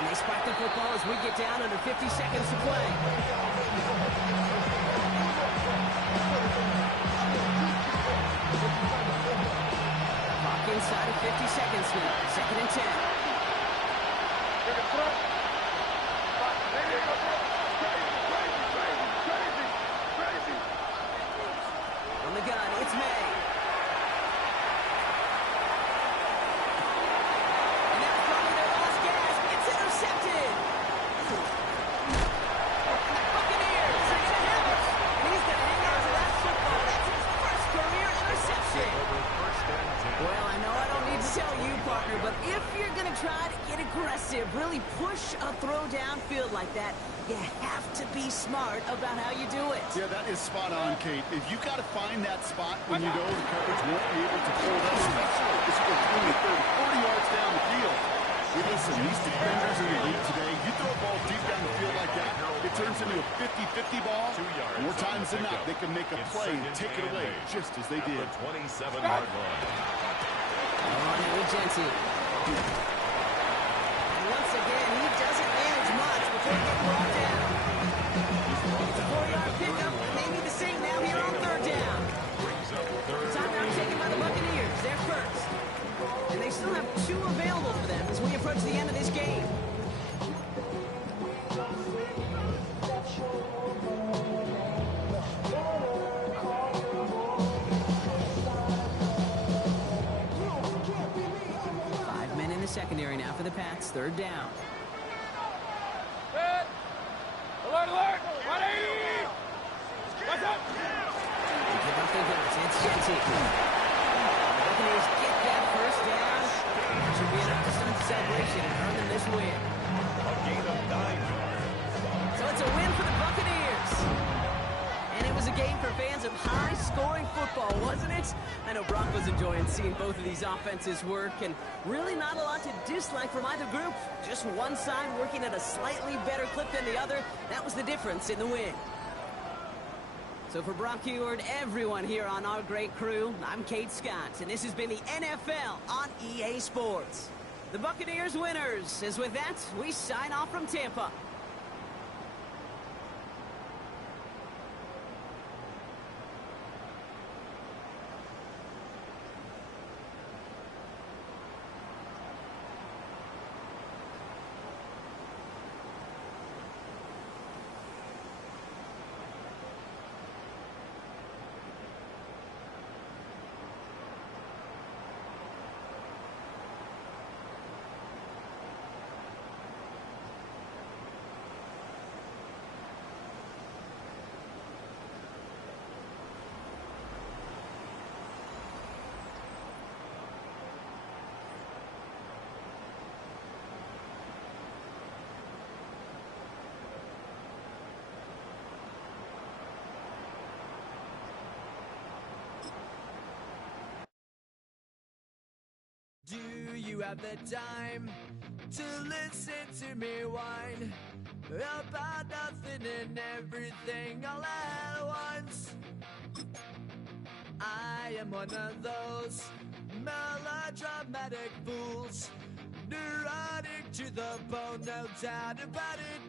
And they spike the football as we get down under 50 seconds to play. Clock inside of 50 seconds now. 2nd and 10. On the gun, it's May. And now probably their last gas. It's intercepted. And the Buccaneers are going to have it. And he's going to hang on to that football. That's his first career interception. Well, I know I don't need to tell you, partner, but if you're going to try to get aggressive, really push a throw downfield like that, you have to be smart about how you do it. Yeah, that is spot on, Kate. If you've got to find that spot when you know the coverage won't be able to pull that, especially if you go 20, 30, 40 yards down the field. Listen, these defenders in the league today, you throw a ball deep down the field like that, it turns into a 50-50 ball. More times than not, they can make a play and take it away, just as they did. 27-yard line. On it with Jensen. And once again, he doesn't manage much before getting brought down. It's a 4-yard pickup, and they need the same now here on 3rd down. Timeout taken by the Buccaneers. They're first. still have 2 available for them as we approach the end of this game. Secondary now for the Pats. 3rd down. Set. Alert, alert. Ready. What's up? They pick up their guns. It's Jency. The Buccaneers get that 1st down. That should be enough to start the celebration and earn them this win. A gain of 9 yards. So it's a win for the Buccaneers. And it was a game for fans of high-scoring football, wasn't it? I know Brock was enjoying seeing both of these offenses work, and really not a lot to dislike from either group. Just one side working at a slightly better clip than the other. That was the difference in the win. So for Brock Heward, everyone here on our great crew, I'm Kate Scott, and this has been the NFL on EA Sports. The Buccaneers winners. As with that, we sign off from Tampa. Do you have the time to listen to me whine about nothing and everything all at once? I am one of those melodramatic fools, neurotic to the bone, no doubt about it.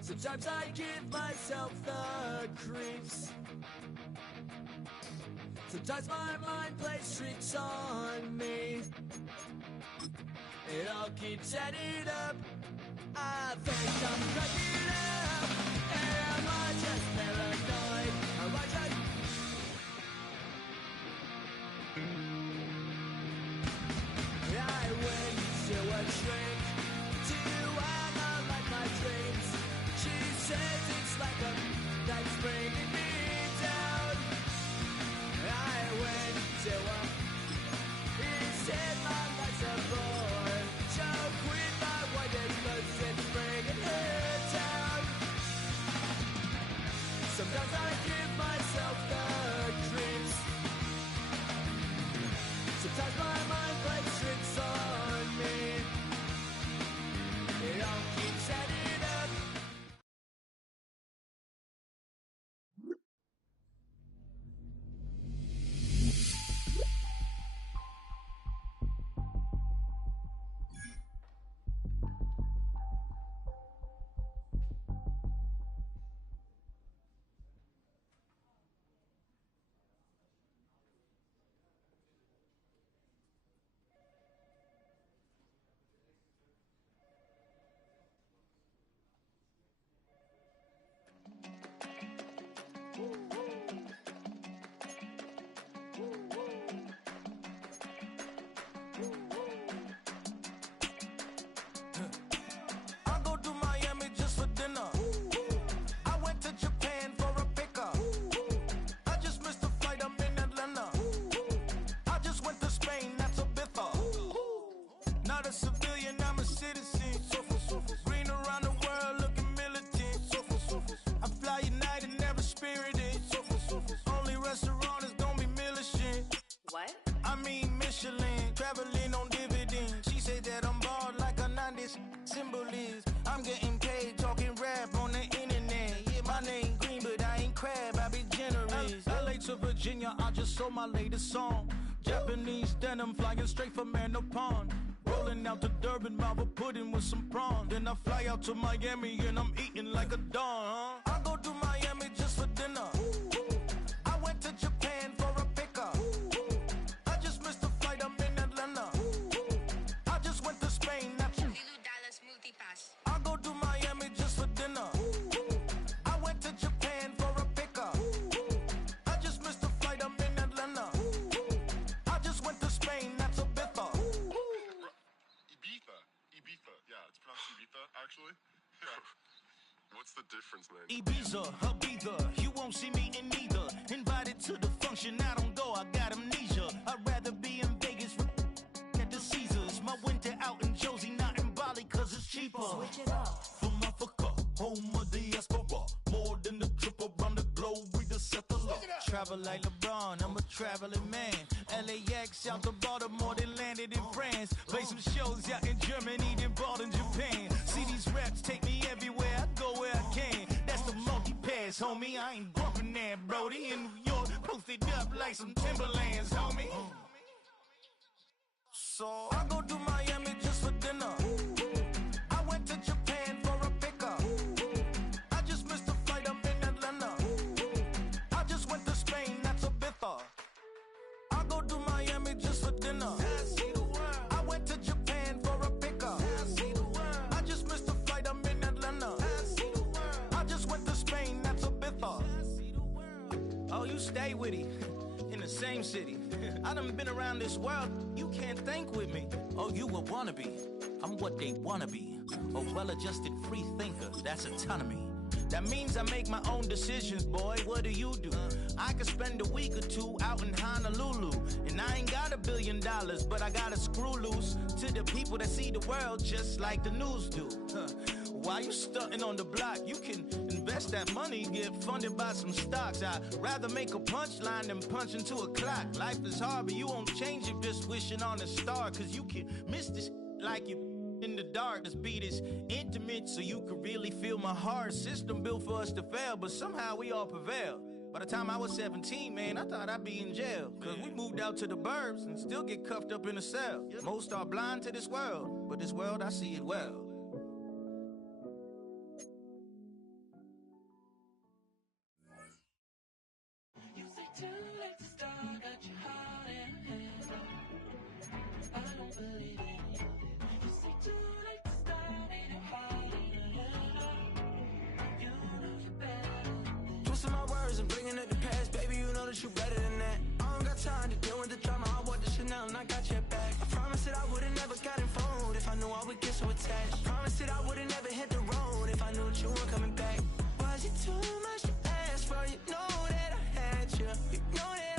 Sometimes I give myself the creeps. Sometimes my mind plays tricks on me. It all keeps adding up. I think I'm cracking up. Am I just paranoid? Am I just... I went to a shrink to analyze my dreams. She says it's like a that's bringing me down. I went to a... He said my life's a bore. Choke with my white clothes and bringing her down. Sometimes I give myself the creeps. Sometimes my mind plays tricks on me. It all keeps adding up. I go to Miami just for dinner. I went to Japan for a pickup. I just missed the flight, I'm in Atlanta. I just went to Spain, that's Ibiza. Not a civilian, I'm a citizen. Green around the world, looking militant. I fly United, never spirited. Only restaurant is gonna be militant. What? I mean Michelin, traveling on dividends. She said that I'm bald like a 90s symbol is. I'm getting paid talking rap on the internet. Yeah, my name green, but I ain't crab, I be generous. LA to Virginia, I just sold my latest song. Japanese denim flying straight from Pond. Rolling out to Durban, Marble pudding with some prawn. Then I fly out to Miami and I'm eating like a don. I go to Miami just for dinner. I went to Japan for a pickup. I difference, man. Ibiza, Ibiza, you won't see me in neither. Invited to the function, I don't go, I got amnesia. I'd rather be in Vegas at the Caesars. My winter out in Josie, not in Bali, cause it's cheaper. Switch it up. From Africa, home of the diaspora. More than the trip around the globe, we just set the law. Travel like LeBron, I'm a traveling man. LAX out to Baltimore, then landed in France. Play some shows out in Germany, then bought in Japan. See these raps take me everywhere, I go where I can. That's the multi-pass, homie, I ain't bumping that, brody. In New York, posted up like some Timberlands, homie. So I go to Miami just for dinner. I went to Japan for a pickup. I just missed a flight up in Atlanta. I just went to Spain, that's a Ibiza. I go to Miami just for dinner. I went to Japan for a pickup. I just missed a flight up in Atlanta. I just went to Spain, that's a Ibiza. Oh, you stay with it. In the same city. I done been around this world, you can't think with me. Oh, you a wannabe, I'm what they wanna be. A well-adjusted free thinker, that's autonomy. That means I make my own decisions, boy, what do you do? I could spend a week or two out in Honolulu. And I ain't got $1 billion, but I got a screw loose to the people that see the world just like the news do. While you stunting on the block, you can invest that money, get funded by some stocks. I'd rather make a punchline than punch into a clock. Life is hard, but you won't change it just wishing on a star. Cause you can miss this like you in the dark. This beat is intimate, so you can really feel my heart. System built for us to fail, but somehow we all prevail. By the time I was 17, man, I thought I'd be in jail. Cause we moved out to the burbs and still get cuffed up in a cell. Most are blind to this world, but this world, I see it well. Too late to start, got your heart in hand. I don't believe it. You say too late to start, ain't it hard? You know you're better than this. Twisting my words and bringing it to pass, baby, you know that you're better than that. I don't got time to deal with the drama, I want the Chanel and I got your back. I promised that I would've never gotten phoned if I knew I would get so attached. I promised that I would've never hit the road if I knew that you weren't coming back. Was it too much to ask for? You know that I had you. You know that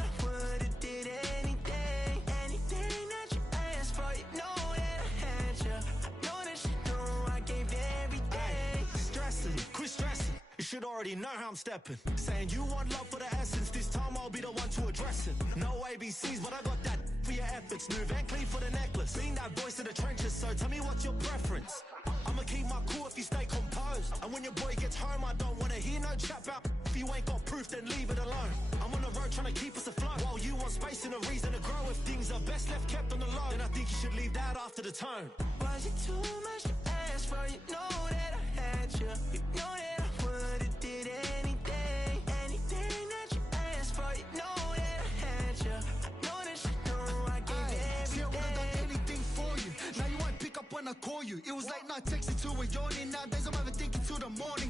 should already know how I'm stepping. Saying you want love for the essence, this time I'll be the one to address it. No ABCs, but I got that for your efforts. New Van Cleef for the necklace. Being that voice in the trenches, so tell me what's your preference. I'ma keep my cool if you stay composed. And when your boy gets home, I don't wanna hear no chat about if you ain't got proof, then leave it alone. I'm on the road trying to keep us afloat, while you want space and a reason to grow. If things are best left kept on the low, then I think you should leave that after the tone. Was it too much to ask for? You know that I had you. You know that I would've did anything, anything that you asked for. You know that I had you. I know that you know I gave everything. See, I would've done anything for you. Now you won't pick up when I call you. It was late night texting to a yawning. Nowadays I'm overthinking till the morning.